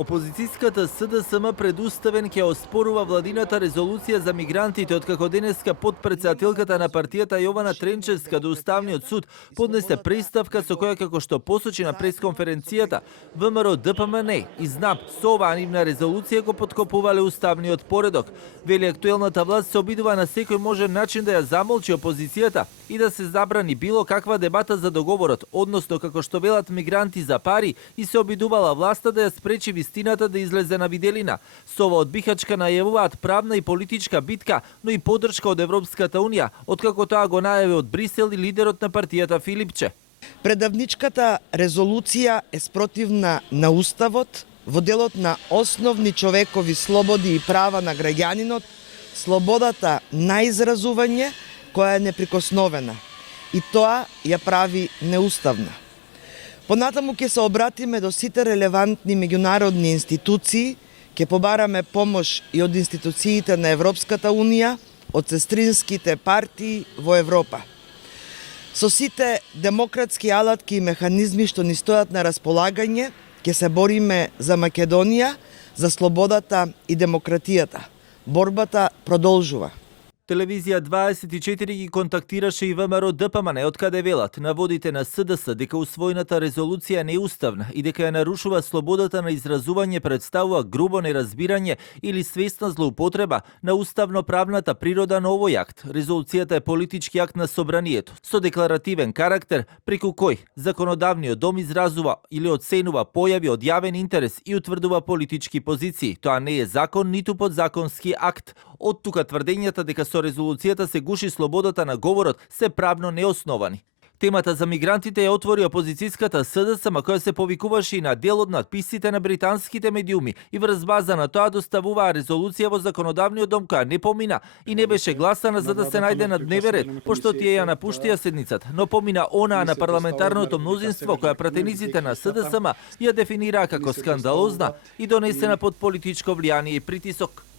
Опозицијската СДСМ предуставен ќе оспорува владината резолуција за мигрантите, откако денеска подпредседателката на партијата Јована Тренчевска до Уставниот суд поднесе преставка со која, како што посочи на пресконференцијата, ВМРО ДПМН и ЗНАП со оваа нивна резолуција го поткопувале уставниот поредок. Вели актуелната власт се обидува на секој можен начин да ја замолчи опозицијата и да се забрани било каква дебата за договорот, односно како што велат мигранти за пари, и се обидувала власта да ја спречи вистината да излезе на виделина. Со ова од Бихачка најавуваат правна и политичка битка, но и поддршка од Европската унија, откако тоа го најави од Брисел и лидерот на партијата Филипче. Предавничката резолуција е спротивна на Уставот, во делот на основни човекови слободи и права на граѓанинот, слободата на изразување, која е неприкосновена. И тоа ја прави неуставна. Понатаму ќе се обратиме до сите релевантни меѓународни институции, ќе побараме помош и од институциите на Европската унија, од сестринските партии во Европа. Со сите демократски алатки и механизми што ни стојат на располагање, ќе се бориме за Македонија, за слободата и демократијата. Борбата продолжува. Телевизија 24 ги контактираше и ВМРО ДПМН, од каде велат наводите на СДС дека усвоената резолуција е неуставна и дека ја нарушува слободата на изразување, представува грубо неразбирање или свесна злоупотреба на уставно-правната природа на овој акт. Резолуцијата е политички акт на собранието со декларативен карактер, преку кој законодавниот дом изразува или оценува појави од јавен интерес и утврдува политички позиции. Тоа не е закон ниту подзаконски акт. Од тука тврдењата дека со резолуцијата се гуши слободата на говорот се правно неосновани. Темата за мигрантите ја отвори опозицијската СДСМ, која се повикуваше и на дел од надписите на британските медиуми и врз база на тоа доставуваа резолуција во законодавниот дом која не помина и не беше гласана за да се најде на дневен ред, пошто тие ја напуштија седницата, но помина онаа на парламентарното мнозинство која пратениците на СДСМ ја дефинираа како скандалозна и донесена под политичко влијание и притисок.